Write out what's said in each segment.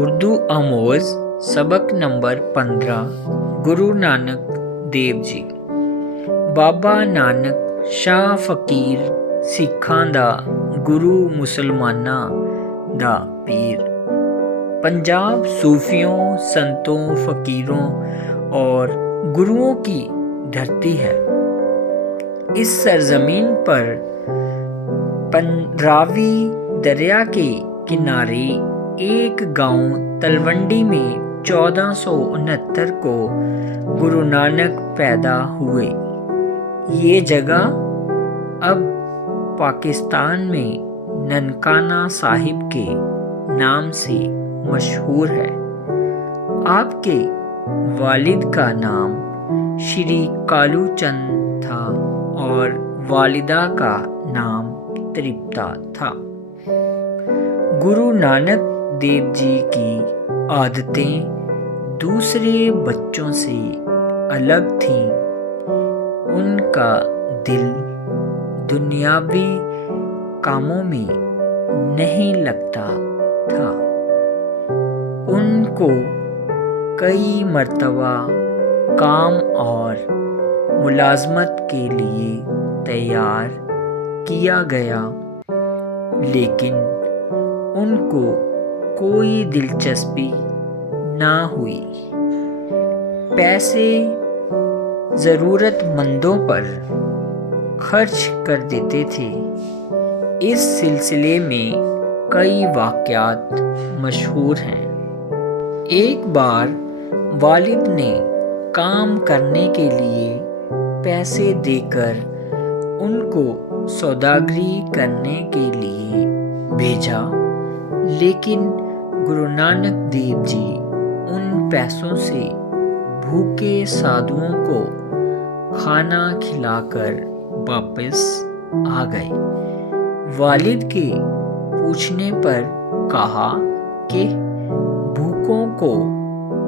اردو آموز سبق نمبر 15 گرو نانک دیو جی۔ بابا نانک شاہ فقیر سکھاں دا گرو مسلماناں دا پیر۔ پنجاب صوفیوں، سنتوں، فقیروں اور گروؤں کی دھرتی ہے۔ اس سرزمین پر راوی دریا کے کنارے ایک گاؤں تلونڈی میں 1469 کو گرو نانک پیدا ہوئے۔ یہ جگہ اب پاکستان میں ننکانہ صاحب کے نام سے مشہور ہے۔ آپ کے والد کا نام شری کالو چند تھا اور والدہ کا نام ترپتا تھا۔ گرو نانک دیو جی کی عادتیں دوسرے بچوں سے الگ تھیں۔ ان کا دل دنیاوی کاموں میں نہیں لگتا تھا۔ ان کو کئی مرتبہ کام اور ملازمت کے لیے تیار کیا گیا، لیکن ان کو کوئی دلچسپی نہ ہوئی۔ پیسے ضرورت مندوں پر خرچ کر دیتے تھے۔ اس سلسلے میں کئی واقعات مشہور ہیں۔ ایک بار والد نے کام کرنے کے لیے پیسے دے کر ان کو سوداگری کرنے کے لیے بھیجا، لیکن گرو نانک دیو جی ان پیسوں سے بھوکے سادھوؤں کو کھانا کھلا کر واپس آ گئے۔ والد کے پوچھنے پر کہا کہ بھوکوں کو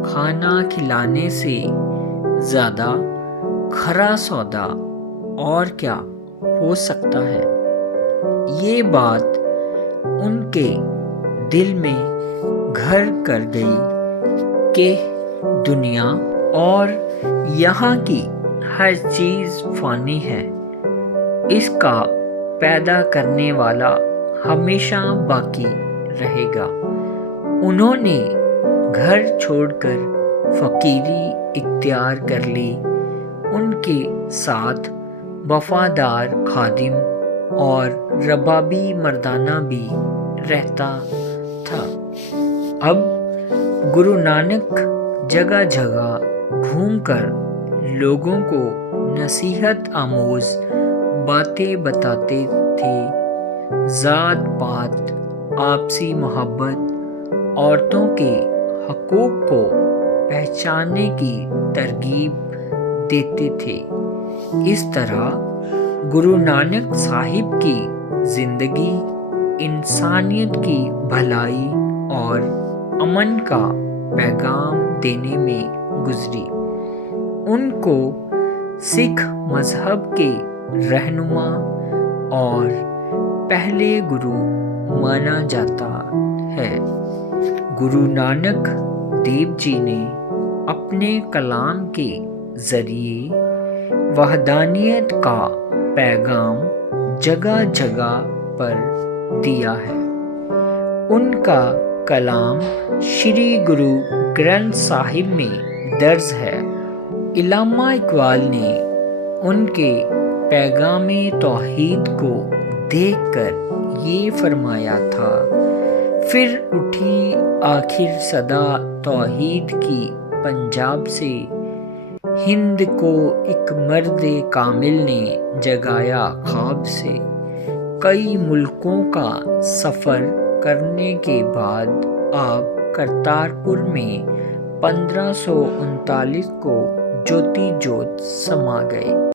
کھانا کھلانے سے زیادہ کھرا سودا اور کیا ہو سکتا ہے۔ یہ بات ان کے دل میں گھر کر گئی کہ دنیا اور یہاں کی ہر چیز فانی ہے، اس کا پیدا کرنے والا ہمیشہ باقی رہے گا۔ انہوں نے گھر چھوڑ کر فقیری اختیار کر لی۔ ان کے ساتھ وفادار خادم اور ربابی مردانہ بھی رہتا تھا۔ اب گرو نانک جگہ جگہ گھوم کر لوگوں کو نصیحت آموز باتیں بتاتے تھے۔ ذات پات، آپسی محبت، عورتوں کے حقوق کو پہچاننے کی ترغیب دیتے تھے۔ اس طرح گرو نانک صاحب کی زندگی انسانیت کی بھلائی اور امن کا پیغام دینے میں گزری۔ ان کو سکھ مذہب کے رہنما اور پہلے گرو مانا جاتا ہے۔ گرو نانک دیو جی نے اپنے کلام کے ذریعے وحدانیت کا پیغام جگہ جگہ پر دیا ہے۔ ان کا کلام شری گرو گرنتھ صاحب میں درج ہے۔ علامہ اقبال نے ان کے پیغام توحید کو دیکھ کر یہ فرمایا تھا: پھر اٹھی آخر صدا توحید کی پنجاب سے، ہند کو ایک مرد کامل نے جگایا خواب سے۔ کئی ملکوں کا سفر کرنے کے بعد آپ کرتارپور میں 1539 کو جوتی جوت سما گئے۔